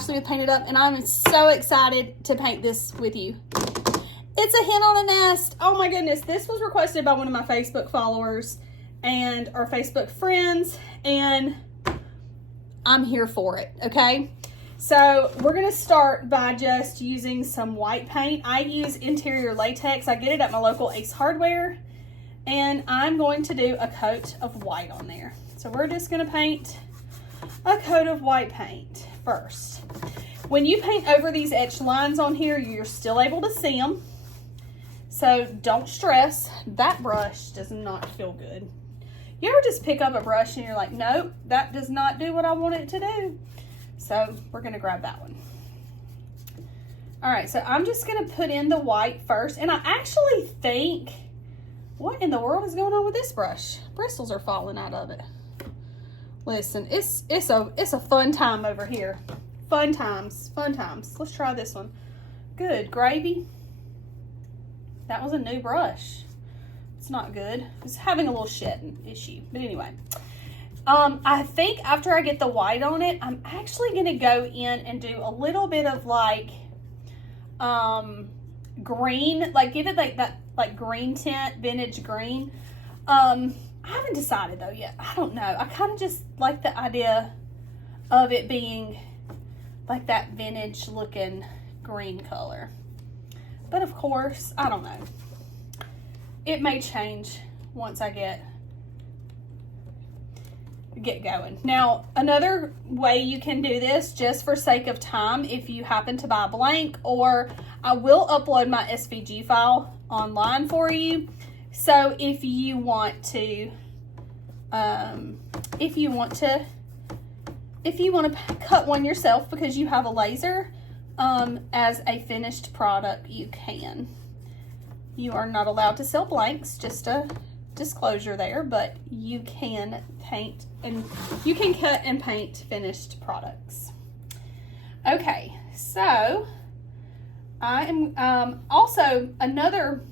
Ashlee with Painted Up, and I'm so excited to paint this with you. It's a hen on a nest. Oh my goodness, this was requested by one of my Facebook followers and our Facebook friends, and I'm here for it, okay? So we're gonna start by just using some white paint. I use interior latex. I get it at my local Ace Hardware, and I'm going to do a coat of white on there. So we're just gonna paint a coat of white paint first. When you paint over these etched lines on here, you're still able to see them. So don't stress. That brush does not feel good. You ever just pick up a brush and you're like, nope, that does not do what I want it to do. So we're gonna grab that one. All right, so I'm just gonna put in the white first. And I actually think, what in the world is going on with this brush? Bristles are falling out of it. Listen, it's a fun time over here. Fun times, fun times. Let's try this one. Good gravy. That was a new brush. It's not good. It's having a little shedding issue. But anyway, I think after I get the white on it, I'm actually gonna go in and do a little bit of like green, like give it like that like green tint, vintage green. I haven't decided though yet. I don't know. I kind of just like the idea of it being like that vintage looking green color. But of course, I don't know. It may change once I get going. Now, another way you can do this, just for sake of time, if you happen to buy a blank, or I will upload my SVG file online for you. So if you want to cut one yourself because you have a laser, as a finished product, you can. You are not allowed to sell blanks, just a disclosure there, but you can paint and you can cut and paint finished products. Okay, so I am also another,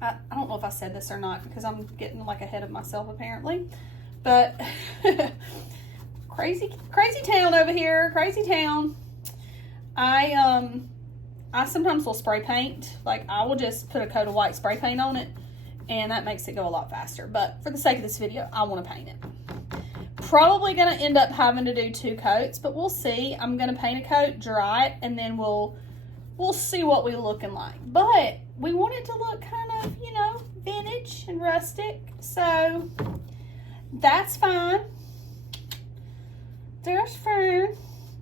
I don't know if I said this or not because I'm getting like ahead of myself apparently, but crazy town over here, crazy town. I sometimes will spray paint. Like I will just put a coat of white spray paint on it, and that makes it go a lot faster. But for the sake of this video, I want to paint it. Probably gonna end up having to do 2 coats, but we'll see. I'm gonna paint a coat, dry it, and then we'll see what we're looking like. But we want it to look kind of, you know, vintage and rustic, so that's fine. That's fine.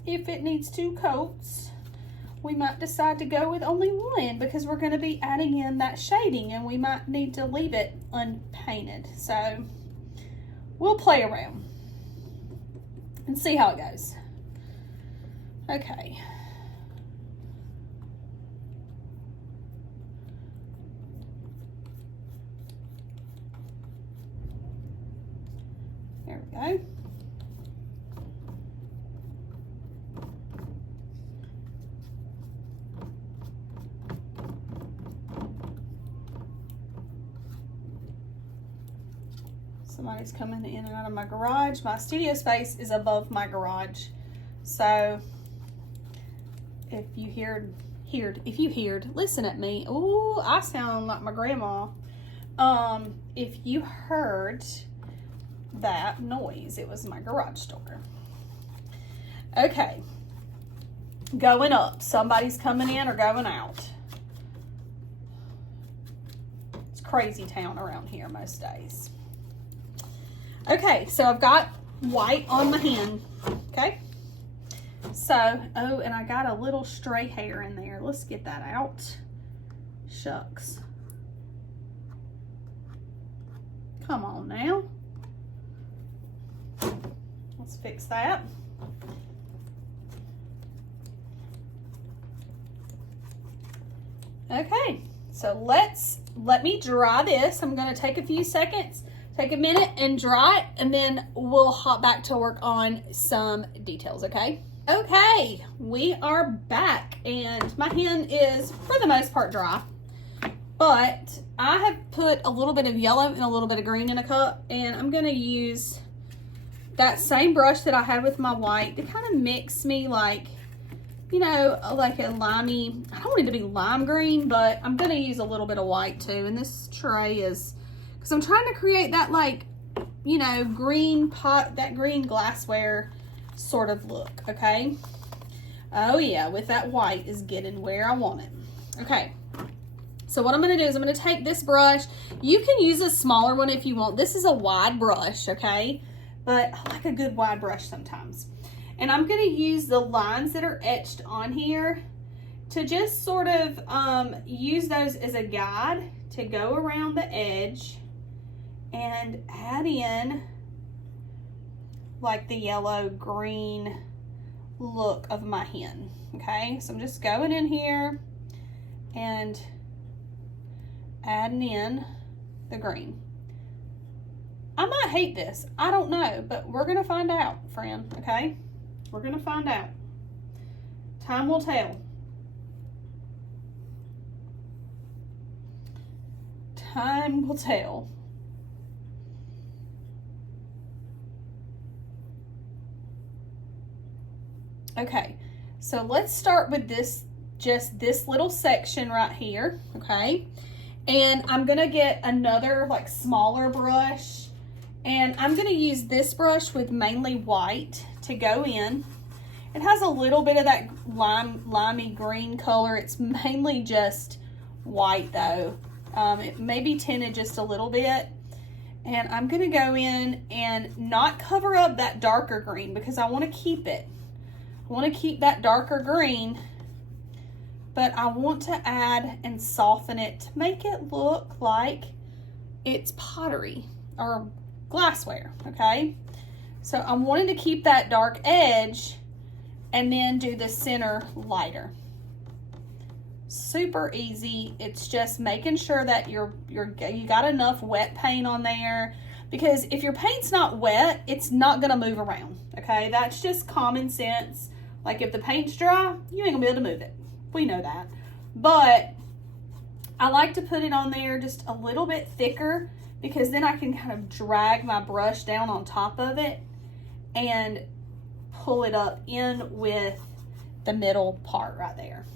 If it needs 2 coats, we might decide to go with only 1 because we're going to be adding in that shading and we might need to leave it unpainted. So we'll play around and see how it goes. Okay. There we go. Somebody's coming in and out of my garage. My studio space is above my garage. So if you heard, listen at me. Ooh, I sound like my grandma. If you heard that noise, it was my garage door. Okay. Going up. Somebody's coming in or going out. It's crazy town around here most days. Okay, so I've got white on my hand, okay? So, oh, and I got a little stray hair in there. Let's get that out. Shucks. Come on now. Let's fix that. Okay, so let me dry this. I'm gonna take a few seconds. Take a minute and dry it, and then we'll hop back to work on some details, okay? Okay, we are back, and my hen is, for the most part, dry. But I have put a little bit of yellow and a little bit of green in a cup, and I'm going to use that same brush that I had with my white to kind of mix me like you know, like a limey, I don't want it to be lime green, but I'm gonna use a little bit of white too. And this tray is, because I'm trying to create that, like, you know, green pot, that green glassware sort of look, okay? Oh yeah, with that white is getting where I want it. Okay, so what I'm gonna do is I'm gonna take this brush. You can use a smaller one if you want. This is a wide brush, okay? But I like a good wide brush sometimes. And I'm gonna use the lines that are etched on here to just sort of use those as a guide to go around the edge and add in like the yellow green look of my hen. Okay, so I'm just going in here and adding in the green. I might hate this, I don't know, but we're gonna find out, friend, okay? We're gonna find out. Time will tell. Time will tell. Okay, so let's start with this, just this little section right here, okay? And I'm gonna get another like smaller brush, and I'm gonna use this brush with mainly white to go in. It has a little bit of that limey green color. It's mainly just white though. It may be tinted just a little bit. And I'm gonna go in and not cover up that darker green because I wanna keep it. I wanna keep that darker green, but I want to add and soften it to make it look like it's pottery or glassware, okay? So I'm wanting to keep that dark edge and then do the center lighter. Super easy. It's just making sure that you got enough wet paint on there, because if your paint's not wet, it's not gonna move around, okay? That's just common sense. Like if the paint's dry, you ain't gonna be able to move it. We know that. But I like to put it on there just a little bit thicker, because then I can kind of drag my brush down on top of it and pull it up in with the middle part right there.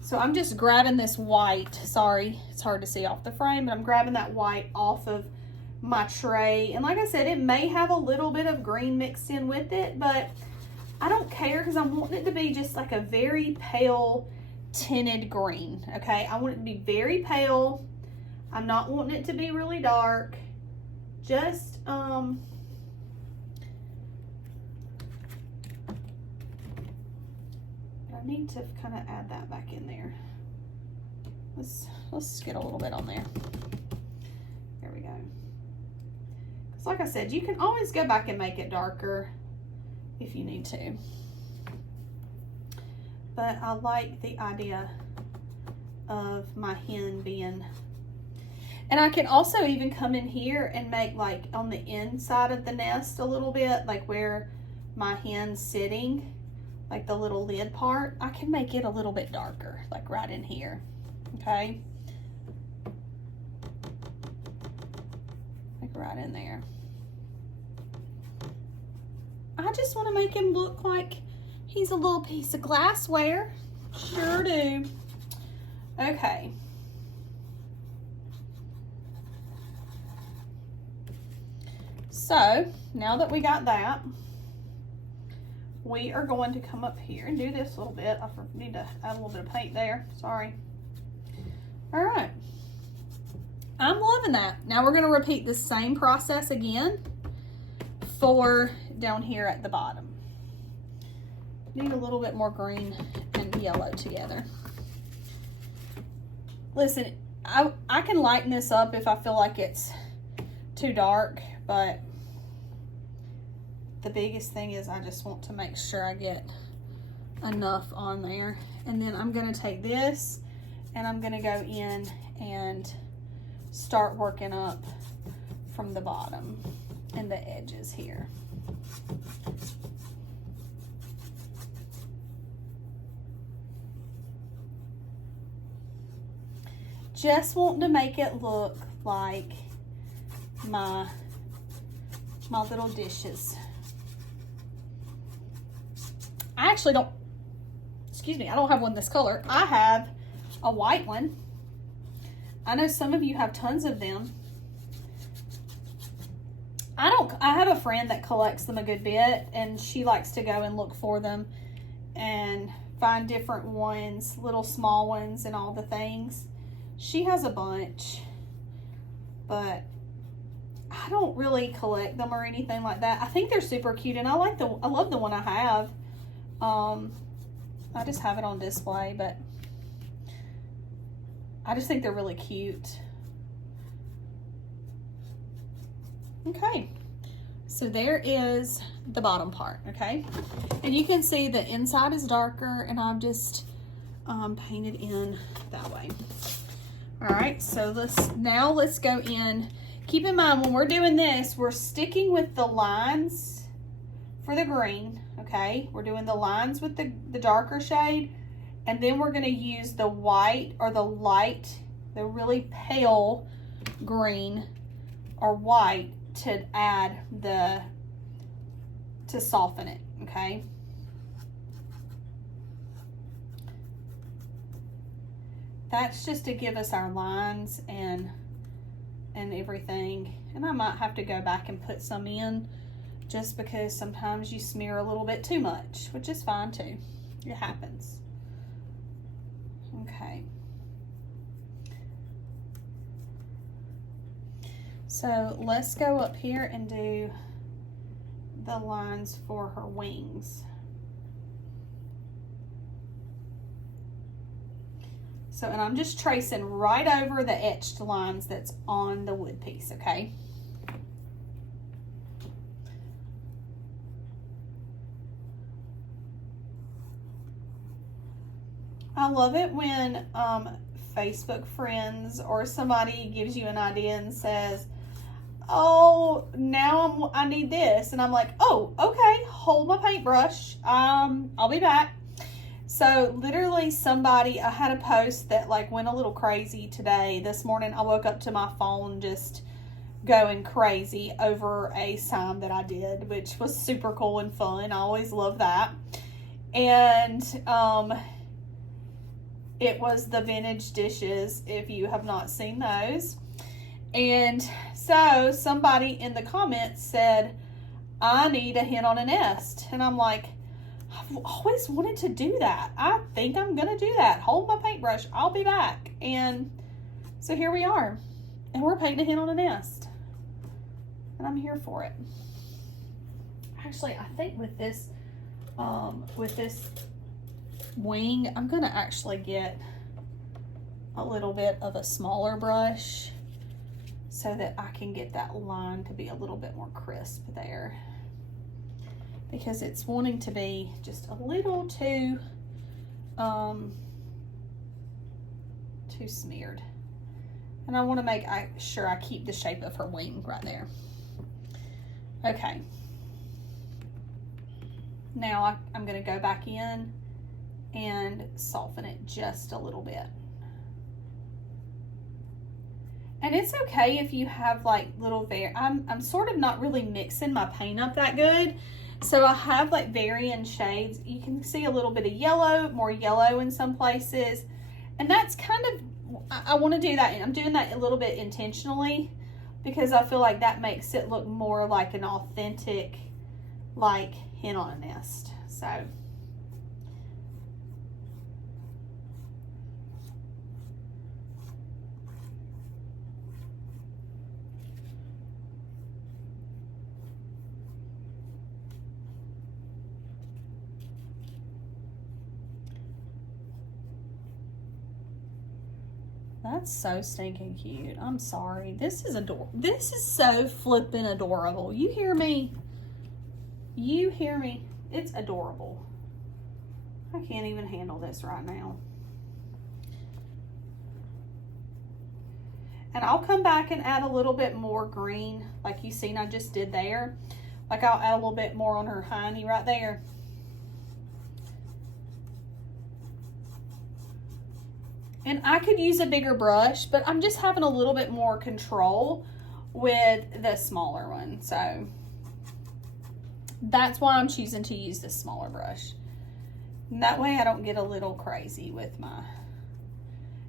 So I'm just grabbing this white, sorry, it's hard to see off the frame, but I'm grabbing that white off of my tray. And like I said, it may have a little bit of green mixed in with it, but I don't care because I'm wanting it to be just like a very pale tinted green, okay? I want it to be very pale. I'm not wanting it to be really dark. Just, I need to kind of add that back in there. Let's get a little bit on there. There we go. Because like I said, you can always go back and make it darker if you need to. But I like the idea of my hen being, and I can also even come in here and make like on the inside of the nest a little bit, like where my hen's sitting, like the little lid part, I can make it a little bit darker, like right in here, okay? Like right in there. I just want to make him look like he's a little piece of glassware. Sure do. Okay. So, now that we got that, we are going to come up here and do this a little bit. I need to add a little bit of paint there. Sorry. All right. I'm loving that. Now we're going to repeat the same process again for down here at the bottom. Need a little bit more green and yellow together. Listen, I can lighten this up if I feel like it's too dark, but the biggest thing is I just want to make sure I get enough on there. And then I'm going to take this and I'm going to go in and start working up from the bottom and the edges here. Just wanting to make it look like my little dishes. I actually don't excuse me, I don't have one this color. I have a white one. I know some of you have tons of them. I have a friend that collects them a good bit, and she likes to go and look for them and find different ones, little small ones and all the things. She has a bunch, but I don't really collect them or anything like that. I think they're super cute, and I love the one I have. I just have it on display, but I just think they're really cute. Okay, so there is the bottom part, okay? And you can see the inside is darker, and I've just painted in that way. All right, so let's go in. Keep in mind, when we're doing this, we're sticking with the lines for the green, okay? We're doing the lines with the darker shade, and then we're gonna use the white or the light, the really pale green or white to add to soften it, okay? That's just to give us our lines and everything. And I might have to go back and put some in just because sometimes you smear a little bit too much, which is fine too. It happens. Okay. So let's go up here and do the lines for her wings. So, and I'm just tracing right over the etched lines that's on the wood piece, okay? I love it when Facebook friends or somebody gives you an idea and says, oh, now I need this. And I'm like, oh, okay, hold my paintbrush. I'll be back. So literally I had a post that like went a little crazy today. This morning I woke up to my phone just going crazy over a sign that I did, which was super cool and fun. I always love that. And it was the vintage dishes, if you have not seen those. And so somebody in the comments said, I need a hen on a nest. And I'm like, I've always wanted to do that. I think I'm gonna do that. Hold my paintbrush, I'll be back. And so here we are. And we're painting a hen on a nest. And I'm here for it. Actually, I think with this wing, I'm gonna actually get a little bit of a smaller brush so that I can get that line to be a little bit more crisp there, because it's wanting to be just a little too smeared. And I want to make sure I keep the shape of her wing right there. Okay. Now I'm going to go back in and soften it just a little bit. And it's okay if you have like little I'm sort of not really mixing my paint up that good. So I have like varying shades. You can see a little bit of yellow, more yellow in some places. And that's kind of, I want to do that. And I'm doing that a little bit intentionally because I feel like that makes it look more like an authentic, like hen on a nest. So. That's so stinking cute. I'm sorry. This is adorable. This is so flippin' adorable. You hear me? You hear me? It's adorable. I can't even handle this right now. And I'll come back and add a little bit more green, like you seen I just did there. Like I'll add a little bit more on her hiney right there. And I could use a bigger brush, but I'm just having a little bit more control with the smaller one. So that's why I'm choosing to use this smaller brush. And that way I don't get a little crazy with my,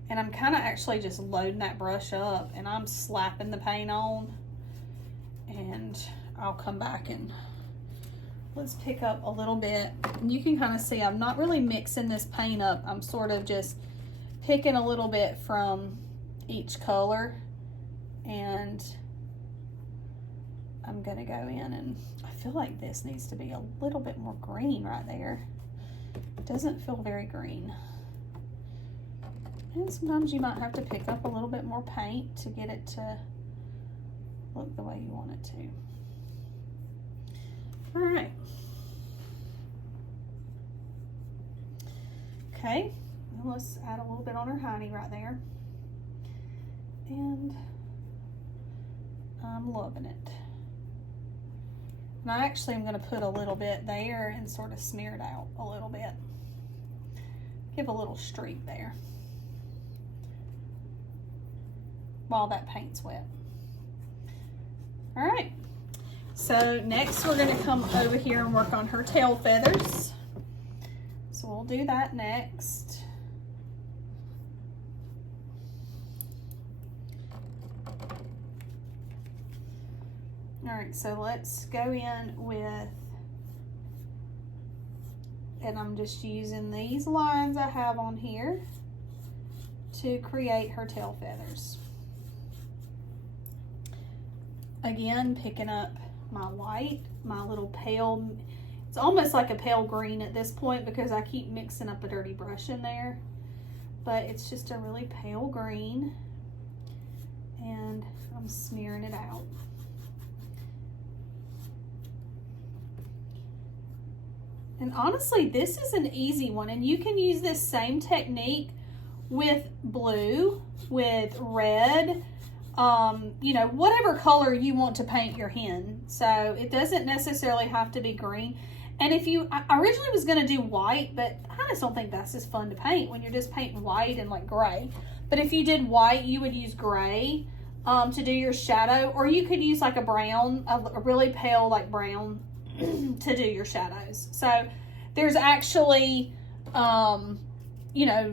and I'm kind of actually just loading that brush up and I'm slapping the paint on, and I'll come back and let's pick up a little bit. And you can kind of see I'm not really mixing this paint up. I'm sort of just picking a little bit from each color, and I'm gonna go in, and I feel like this needs to be a little bit more green right there. It doesn't feel very green. And sometimes you might have to pick up a little bit more paint to get it to look the way you want it to. All right. Okay, now let's add a little bit on her hiney right there. And I'm loving it. And I actually am going to put a little bit there and sort of smear it out a little bit. Give a little streak there while that paint's wet. All right, so next we're going to come over here and work on her tail feathers. So we'll do that next. All right, so let's go in with, and I'm just using these lines I have on here to create her tail feathers. Again, picking up my white, my little pale, it's almost like a pale green at this point because I keep mixing up a dirty brush in there, but it's just a really pale green, and I'm smearing it out. And honestly, this is an easy one, and you can use this same technique with blue, with red, you know, whatever color you want to paint your hen. So it doesn't necessarily have to be green. And if you, I originally was going to do white, but I just don't think that's as fun to paint when you're just painting white and like gray. But if you did white, you would use gray to do your shadow, or you could use like a brown, a really pale like brown to do your shadows. So there's actually, you know,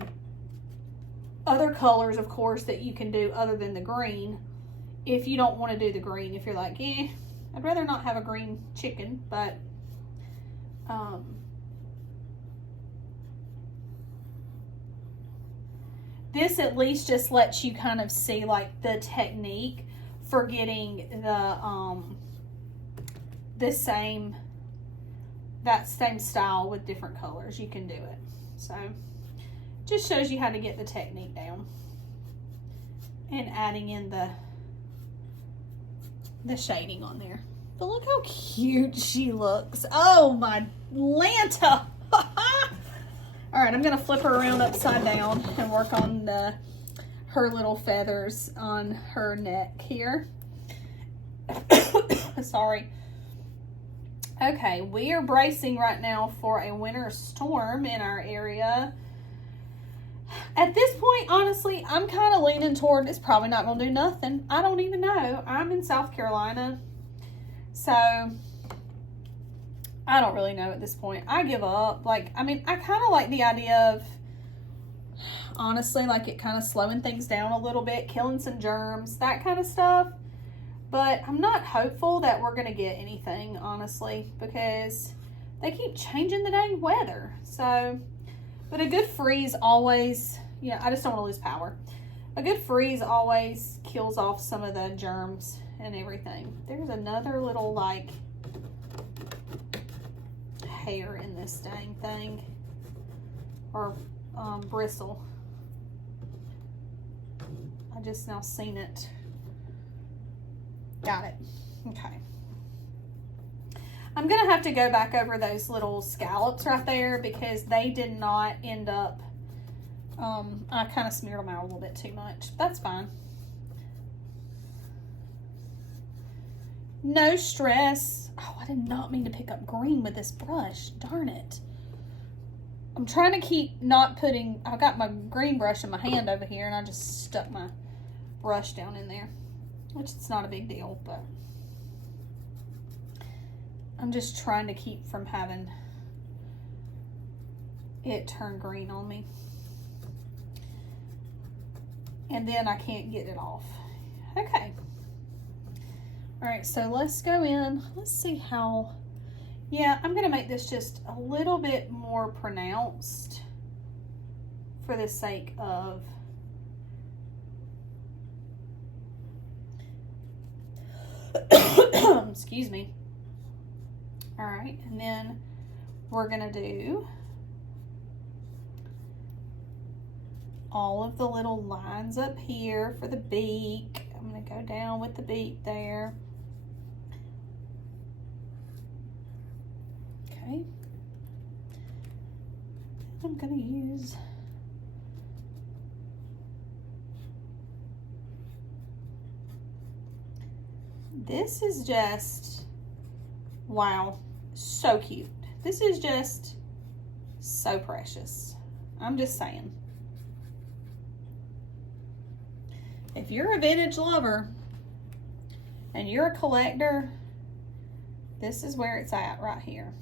other colors, of course, that you can do other than the green if you don't want to do the green. If you're like, eh, I'd rather not have a green chicken, but this at least just lets you kind of see like the technique for getting the same style with different colors. You can do it. So just shows you how to get the technique down and adding in the shading on there. But look how cute she looks. Oh my Lanta. All right, I'm gonna flip her around upside down and work on her little feathers on her neck here. Sorry. Okay, we are bracing right now for a winter storm in our area. At this point, honestly, I'm kind of leaning toward it's probably not going to do nothing. I don't even know. I'm in South Carolina, so I don't really know at this point. I give up. Like, I mean, I kind of like the idea of, honestly, like it kind of slowing things down a little bit, killing some germs, that kind of stuff. But I'm not hopeful that we're going to get anything, honestly, because they keep changing the dang weather. So, but a good freeze always, you know, I just don't want to lose power. A good freeze always kills off some of the germs and everything. There's another little, like, hair in this dang thing. Or bristle. I just now seen it. Got it. Okay. I'm going to have to go back over those little scallops right there because they did not end up, I kind of smeared them out a little bit too much. That's fine. No stress. Oh, I did not mean to pick up green with this brush. Darn it. I'm trying to keep not putting, I've got my green brush in my hand over here and I just stuck my brush down in there. Which it's not a big deal, but I'm just trying to keep from having it turned green on me. And then I can't get it off. Okay. All right, so let's go in. Let's see how, yeah, I'm gonna make this just a little bit more pronounced for the sake of excuse me. All right, and then we're gonna do all of the little lines up here for the beak. I'm gonna go down with the beak there. Okay. I'm gonna use this is just, wow, so cute. This is just so precious. I'm just saying. If you're a vintage lover and you're a collector, this is where it's at right here.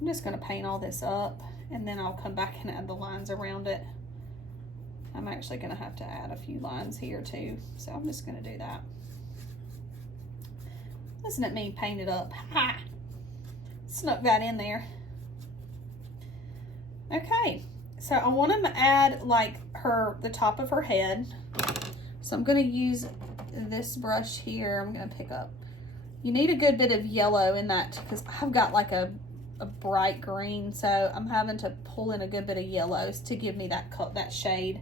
I'm just gonna paint all this up and then I'll come back and add the lines around it. I'm actually gonna have to add a few lines here too, so I'm just gonna do that. Listen at me paint it up. Ha! Snuck that in there. Okay, so I want to add like the top of her head. So I'm going to use this brush here. I'm going to pick up. You need a good bit of yellow in that because I've got like a bright green, so I'm having to pull in a good bit of yellows to give me that shade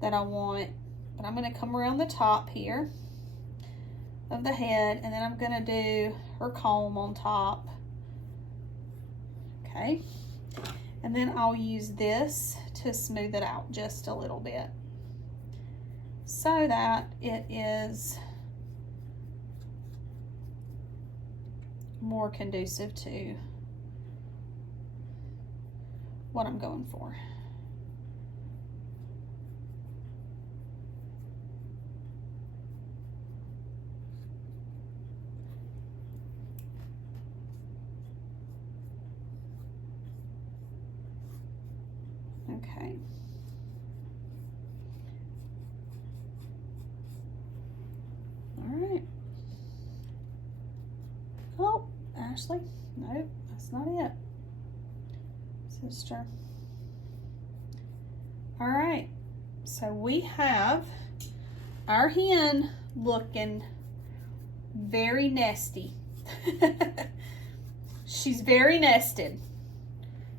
that I want. But I'm going to come around the top here of the head, and then I'm going to do her comb on top. Okay, and then I'll use this to smooth it out just a little bit so that it is more conducive to what I'm going for. Okay. All right. Oh, Ashley. No, that's not it. Sister. All right. So we have our hen looking very nesty. She's very nested.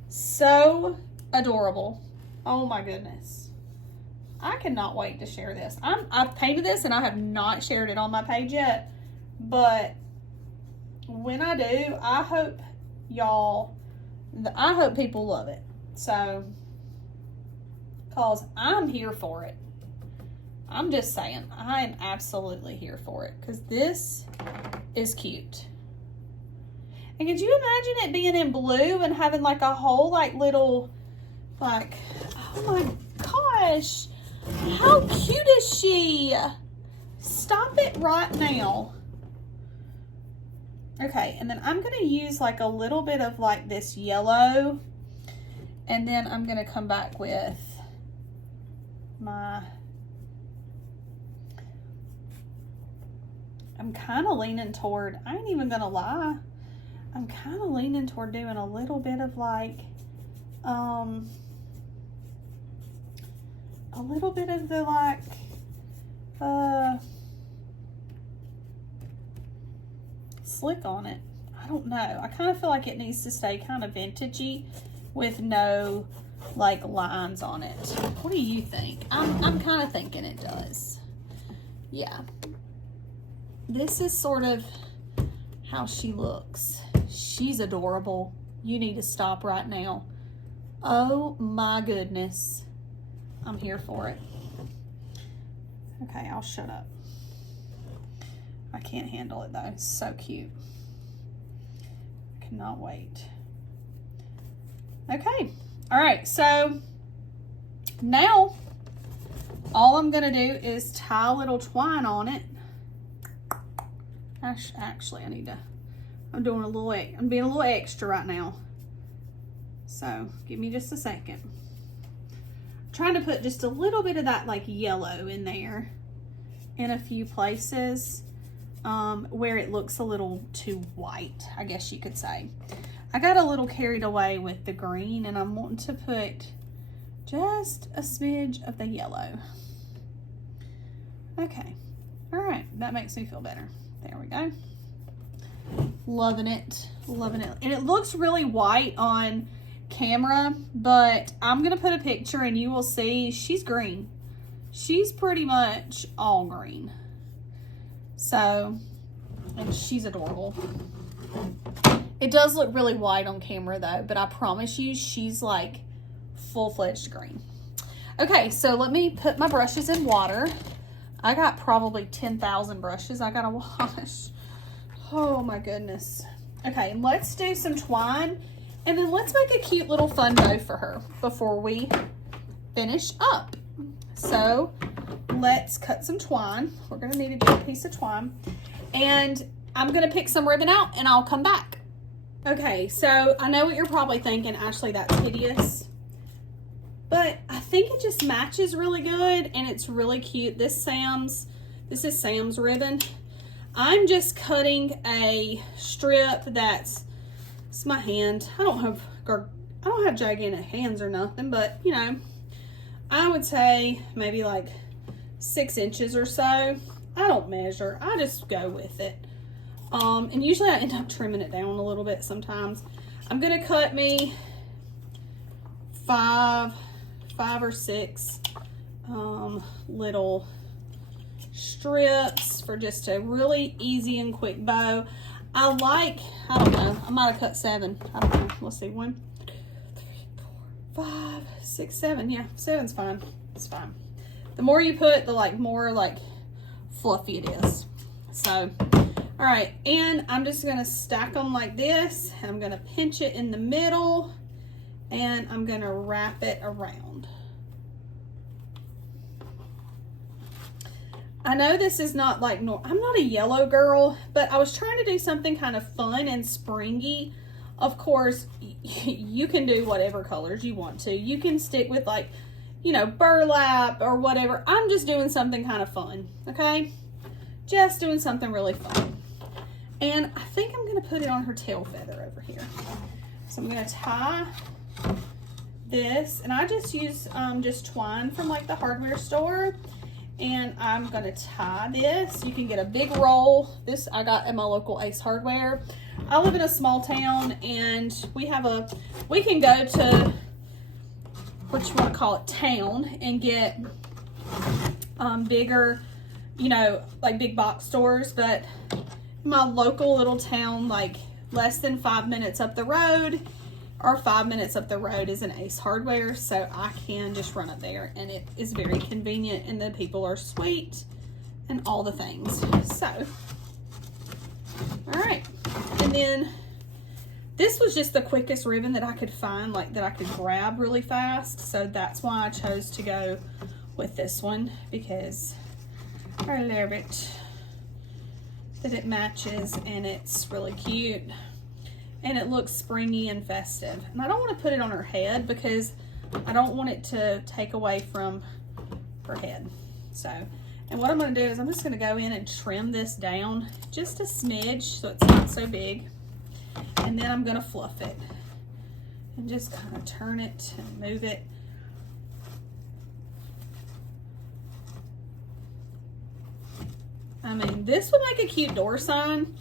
So adorable. Oh my goodness. I cannot wait to share this. I've painted this and I have not shared it on my page yet, but when I do, I hope people love it. So, cause I'm here for it. I'm just saying, I am absolutely here for it because this is cute. And could you imagine it being in blue and having like a whole like little, like, oh my gosh, how cute is she? Stop it right now. Okay, and then I'm gonna use like a little bit of like this yellow, and then I'm gonna come back with I'm kind of leaning toward, I ain't even gonna lie, I'm kind of leaning toward doing a little bit of like, a little bit of the like, slick on it. I don't know. I kind of feel like it needs to stay kind of vintagey with no like lines on it. What do you think? I'm kind of thinking it does. Yeah. This is sort of how she looks. She's adorable. You need to stop right now. Oh my goodness. I'm here for it. Okay, I'll shut up. I can't handle it though. It's so cute. I cannot wait. Okay. All right. So now all I'm going to do is tie a little twine on it. Actually, I'm being a little extra right now. So give me just a second. I'm trying to put just a little bit of that like yellow in there in a few places where it looks a little too white, I guess you could say. I got a little carried away with the green, and I'm wanting to put just a smidge of the yellow. Okay, all right, that makes me feel better. There we go. Loving it, loving it. And it looks really white on camera, but I'm gonna put a picture and you will see she's green. She's pretty much all green. So, and she's adorable. It does look really white on camera though, but I promise you she's like full-fledged green. Okay, so let me put my brushes in water. I got probably 10,000 brushes I gotta wash. Oh my goodness. Okay, let's do some twine, and then let's make a cute little fun bow for her before we finish up. So let's cut some twine. We're gonna need a good piece of twine, and I'm gonna pick some ribbon out and I'll come back. Okay, so I know what you're probably thinking, Ashley, that's hideous, but I think it just matches really good and it's really cute. This is Sam's ribbon. I'm just cutting a strip it's my hand. I don't have gigantic hands or nothing, but you know, I would say maybe like 6 inches or so. I don't measure, I just go with it. And usually I end up trimming it down a little bit sometimes. I'm gonna cut me five or six little strips for just a really easy and quick bow. I don't know, I might have cut 7. I don't know, let's see, 1, 2, 3, 4, 5, 6, 7. Yeah, 7's fine, it's fine. The more you put, the more fluffy it is. So, all right, and I'm just gonna stack them like this, and I'm gonna pinch it in the middle, and I'm gonna wrap it around. I know this is not I'm not a yellow girl, but I was trying to do something kind of fun and springy. Of course, you can do whatever colors you want to. You can stick with burlap or whatever. I'm just doing something kind of fun, okay? Just doing something really fun. And I think I'm gonna put it on her tail feather over here. So I'm gonna tie this, and I just use just twine from the hardware store. And I'm gonna tie this. You can get a big roll. This I got at my local Ace Hardware. I live in a small town, and we can go to what you want to call it, town, and get bigger, big box stores. But my local little town, less than 5 minutes up the road, or 5 minutes up the road, is an Ace Hardware, so I can just run up there, and it is very convenient, and the people are sweet and all the things. So, all right, and then this was just the quickest ribbon that I could find, that I could grab really fast, so that's why I chose to go with this one, because I love it that it matches and it's really cute. And it looks springy and festive. And I don't want to put it on her head because I don't want it to take away from her head. So, and what I'm going to do is I'm just going to go in and trim this down just a smidge so it's not so big. And then I'm going to fluff it and just kind of turn it and move it. I mean, this would make a cute door sign,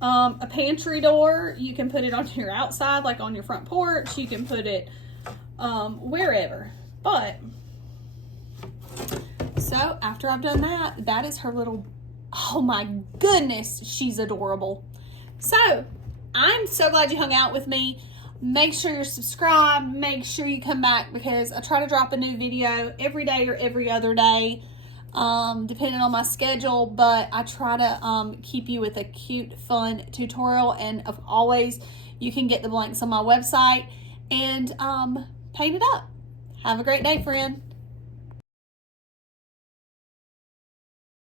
a pantry door. You can put it on your outside, on your front porch. You can put it wherever. But, so after I've done that, that is her little, oh my goodness, she's adorable. So, I'm so glad you hung out with me. Make sure you're subscribed. Make sure you come back, because I try to drop a new video every day or every other day, depending on my schedule, but I try to keep you with a cute, fun tutorial. And of always, you can get the blanks on my website and paint it up. Have a great day, friend.